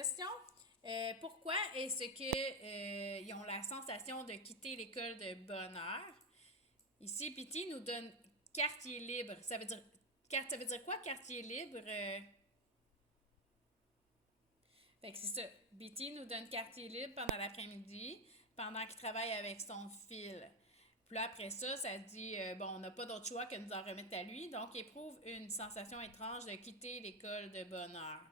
question. Pourquoi est-ce que ils ont la sensation de quitter l'école de bonne heure? Ici, Pity nous donne quartier libre. Ça veut dire quoi, quartier libre? Fait que c'est ça. Bitty nous donne quartier libre pendant l'après-midi, pendant qu'il travaille avec son fil. Puis là, après ça, ça dit, bon, on n'a pas d'autre choix que de nous en remettre à lui. Donc, il éprouve une sensation étrange de quitter l'école de bonne heure.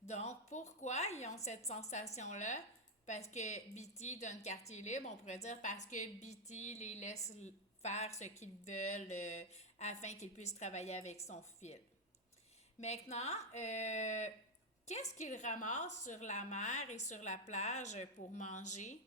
Donc, pourquoi ils ont cette sensation-là? Parce que Bitty donne quartier libre. On pourrait dire parce que Bitty les laisse faire ce qu'ils veulent afin qu'ils puissent travailler avec son fil. Maintenant, qu'est-ce qu'ils ramassent sur la mer et sur la plage pour manger?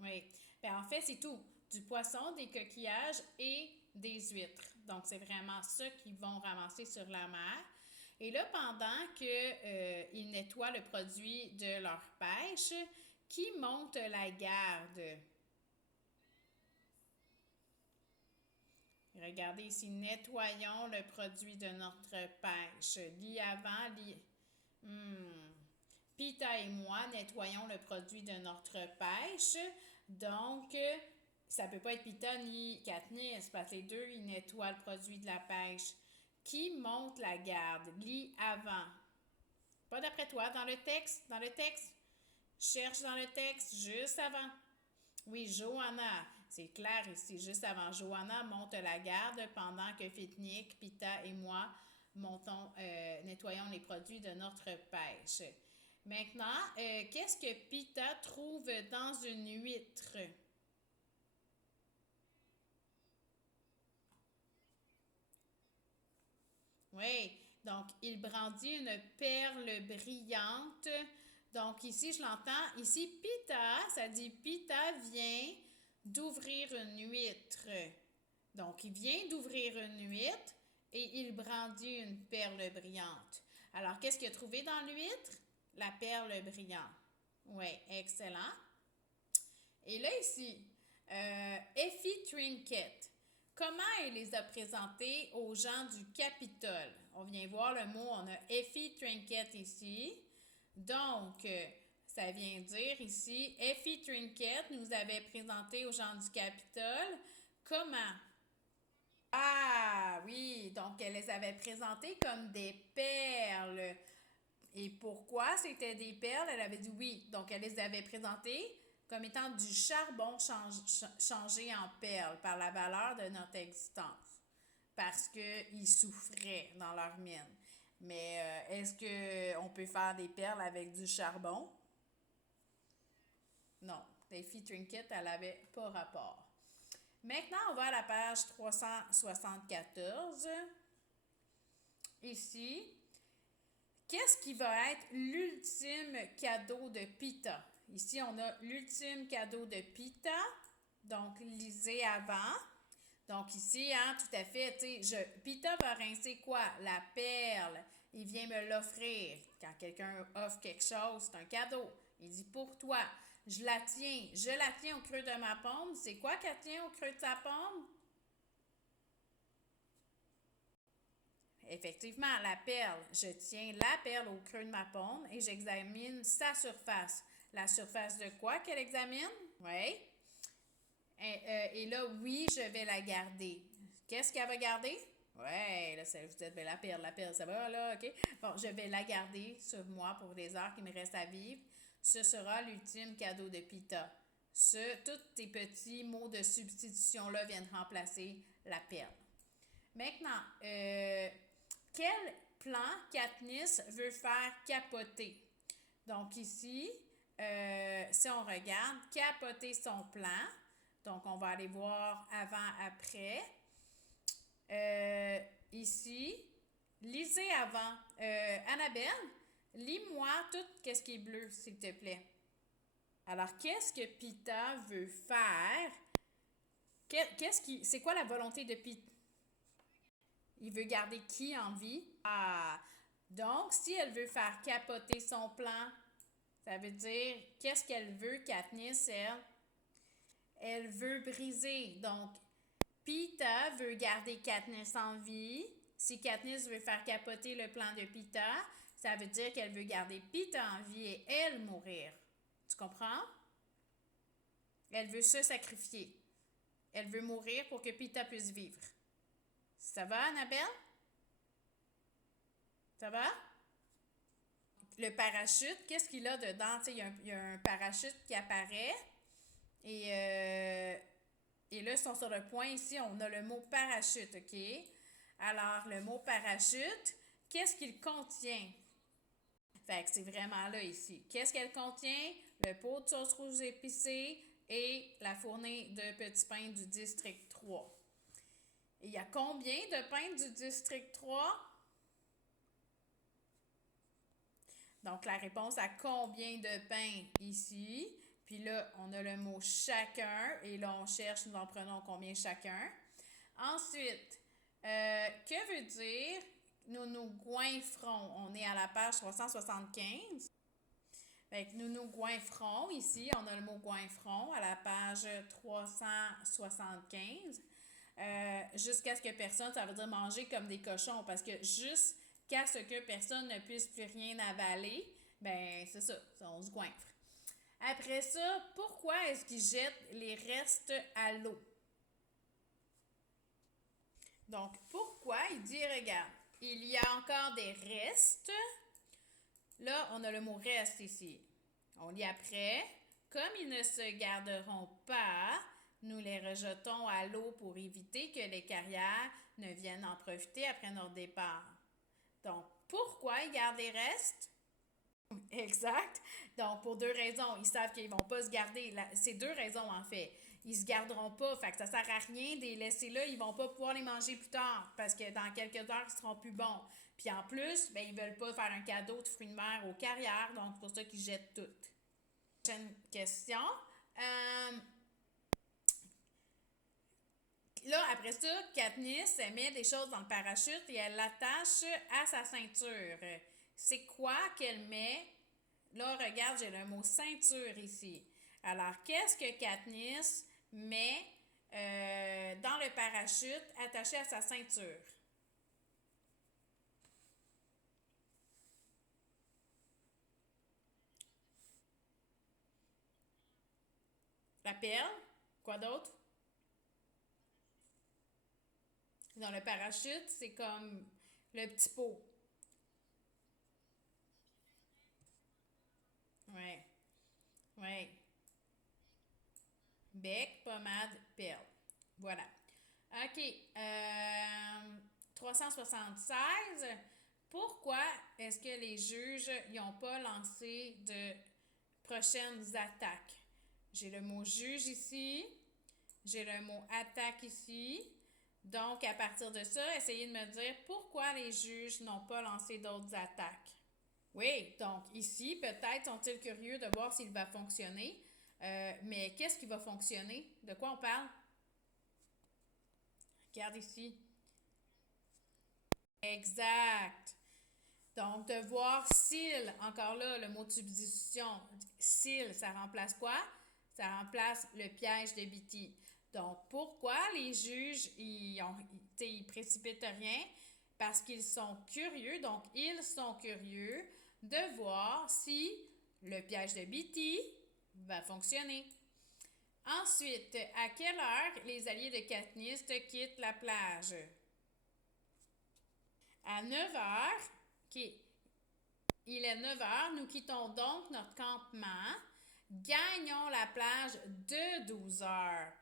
Oui. Ben, en fait, c'est tout. Du poisson, des coquillages et des huîtres. Donc, c'est vraiment ça qu'ils vont ramasser sur la mer. Et là, pendant qu'ils nettoient le produit de leur pêche, qui monte la garde? Regardez ici, nettoyons le produit de notre pêche. Lis avant, lis. Hmm. Pita et moi nettoyons le produit de notre pêche. Donc, ça peut pas être Pita ni Katniss, parce que les deux, ils nettoient le produit de la pêche. Qui monte la garde? Lis avant. Pas d'après toi, dans le texte. Cherche dans le texte, juste avant. Oui, Johanna, c'est clair ici, juste avant. Johanna monte la garde pendant que Fitnik, Pita et moi nettoyons les produits de notre pêche. Maintenant, qu'est-ce que Pita trouve dans une huître? Oui, donc il brandit une perle brillante. Donc ici, je l'entends. Ici, Pita, ça dit Pita vient d'ouvrir une huître. Donc, il vient d'ouvrir une huître et il brandit une perle brillante. Alors, qu'est-ce qu'il a trouvé dans l'huître? La perle brillante. Oui, excellent. Et là, ici, Effie Trinket. Comment elle les a présentés aux gens du Capitole? On vient voir le mot, on a Effie Trinket ici. Donc, ça vient dire ici, Effie Trinket nous avait présenté aux gens du Capitole comment? Ah oui, donc elle les avait présentées comme des perles. Et pourquoi c'était des perles? Elle avait dit oui. Donc elle les avait présentées comme étant du charbon changé en perles par la valeur de notre existence. Parce qu'ils souffraient dans leur mine. Mais est-ce qu'on peut faire des perles avec du charbon? Non. Daffy Trinket, elle avait pas rapport. Maintenant, on va à la page 374. Ici, qu'est-ce qui va être l'ultime cadeau de Pita? Ici, on a l'ultime cadeau de Pita. Donc, lisez avant. Donc, ici, hein, tout à fait, tu sais, Pita va rincer quoi? La perle. Il vient me l'offrir. Quand quelqu'un offre quelque chose, c'est un cadeau. Il dit pour toi. Je la tiens. Je la tiens au creux de ma paume. C'est quoi qu'elle tient au creux de sa paume? Effectivement, la perle. Je tiens la perle au creux de ma paume et j'examine sa surface. La surface de quoi qu'elle examine? Oui. Et là, oui, je vais la garder. Qu'est-ce qu'elle va garder? Ouais, là, vous êtes ben, la perle, ça va, là, OK? Bon, je vais la garder sur moi pour les heures qui me restent à vivre. Ce sera l'ultime cadeau de Pita. Tous tes petits mots de substitution-là viennent remplacer la perle. Maintenant, quel plan Katniss veut faire capoter? Donc ici, si on regarde, capoter son plan. Donc, on va aller voir avant, après. Ici, lisez avant. Annabelle, lis-moi tout ce qui est bleu, s'il te plaît. Alors, qu'est-ce que Pita veut faire? C'est quoi la volonté de Pita? Il veut garder qui en vie? Ah! Donc, si elle veut faire capoter son plan, Ça veut dire, qu'est-ce qu'elle veut, Katniss, elle? Elle veut briser. Donc, Peeta veut garder Katniss en vie. Si Katniss veut faire capoter le plan de Peeta, ça veut dire qu'elle veut garder Peeta en vie et elle mourir. Tu comprends? Elle veut se sacrifier. Elle veut mourir pour que Peeta puisse vivre. Ça va, Annabelle? Ça va? Le parachute, qu'est-ce qu'il a dedans? Il y a un parachute qui apparaît. Et là, ils sont sur le point ici, on a le mot parachute, OK? Alors, le mot parachute, qu'est-ce qu'il contient? Fait que c'est vraiment là ici. Qu'est-ce qu'elle contient? Le pot de sauce rouge épicée et la fournée de petits pains du district 3. Et il y a combien de pains du district 3? Donc, la réponse à combien de pains ici. Puis là, on a le mot chacun. Et là, on cherche, nous en prenons combien chacun. Ensuite, que veut dire nous nous goinfrons? On est à la page 375. Fait que nous nous goinfrons. Ici, on a le mot goinfron à la page 375. Jusqu'à ce que personne, ça veut dire manger comme des cochons. Parce que jusqu'à ce que personne ne puisse plus rien avaler, ben c'est ça, on se goinfre. Après ça, pourquoi est-ce qu'ils jettent les restes à l'eau? Donc, pourquoi? Il dit, regarde, il y a encore des restes. Là, on a le mot reste ici. On lit après. Comme ils ne se garderont pas, nous les rejetons à l'eau pour éviter que les carrières ne viennent en profiter après notre départ. Donc, pourquoi ils gardent les restes? Exact. Donc, pour deux raisons. Ils savent qu'ils ne vont pas se garder. C'est deux raisons, en fait. Ils ne se garderont pas. Fait que ça ne sert à rien de les laisser là. Ils ne vont pas pouvoir les manger plus tard parce que dans quelques heures, ils seront plus bons. Puis en plus, ben, ils ne veulent pas faire un cadeau de fruits de mer aux carrières. Donc, c'est pour ça qu'ils jettent tout. Prochaine question. Là, après ça, Katniss, elle met des choses dans le parachute et elle l'attache à sa ceinture. C'est quoi qu'elle met? Là, regarde, j'ai le mot ceinture ici. Alors, qu'est-ce que Katniss met dans le parachute attaché à sa ceinture? La perle? Quoi d'autre? Dans le parachute, c'est comme le petit pot. Ouais. Ouais. Bec, pommade, perle. Voilà. OK. 376. Pourquoi est-ce que les juges n'ont pas lancé de prochaines attaques? J'ai le mot juge ici. J'ai le mot attaque ici. Donc, à partir de ça, essayez de me dire pourquoi les juges n'ont pas lancé d'autres attaques. Oui, donc ici, peut-être sont-ils curieux de voir s'il va fonctionner. Mais qu'est-ce qui va fonctionner? De quoi on parle? Regarde ici. Exact. Donc, de voir s'il, encore là, le mot de substitution, s'il, ça remplace quoi? Ça remplace le piège de Beatty. Donc, pourquoi les juges, ils précipitent rien? Parce qu'ils sont curieux. Donc, ils sont curieux de voir si le piège de Beatty va fonctionner. Ensuite, à quelle heure les alliés de Katniss quittent la plage? À 9 heures, okay. Il est 9 heures, nous quittons donc notre campement. Gagnons la plage de 12 heures.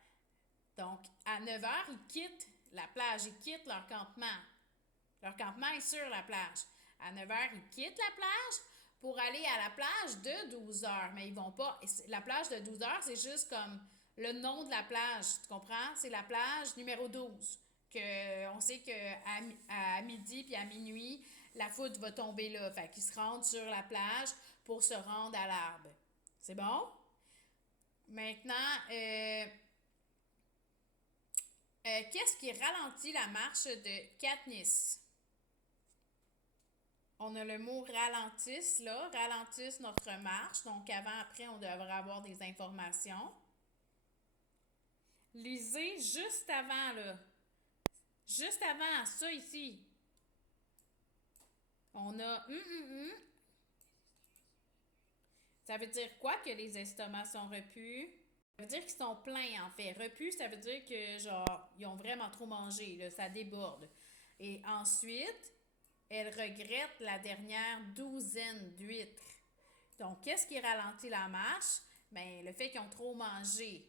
Donc, à 9 heures, ils quittent la plage, ils quittent leur campement. Leur campement est sur la plage. À 9 heures, ils quittent la plage pour aller à la plage de 12 heures. Mais ils vont pas. La plage de 12 heures, c'est juste comme le nom de la plage. Tu comprends? C'est la plage numéro 12. On sait qu'à midi puis à minuit, la foudre va tomber là. Fait qu'ils se rendent sur la plage pour se rendre à l'arbre. C'est bon? Maintenant, qu'est-ce qui ralentit la marche de Katniss? On a le mot ralentisse, là. Ralentisse notre marche. Donc, avant, après, on devrait avoir des informations. Lisez juste avant, là. Juste avant, ça ici. On a Ça veut dire quoi que les estomacs sont repus? Ça veut dire qu'ils sont pleins, en fait. Repus, ça veut dire que, genre, ils ont vraiment trop mangé, là, ça déborde. Et ensuite, elle regrette la dernière douzaine d'huîtres. Donc, qu'est-ce qui ralentit la marche? Bien, le fait qu'ils ont trop mangé.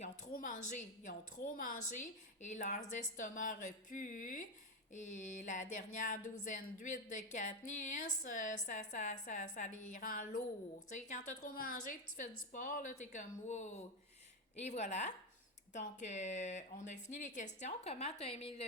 Ils ont trop mangé. Ils ont trop mangé et leurs estomacs repus. Et la dernière douzaine d'huîtres de Katniss, ça les rend lourds. Tu sais, quand t'as trop mangé et tu fais du sport, là, t'es comme wow. Et voilà. Donc, on a fini les questions. Comment t'as aimé le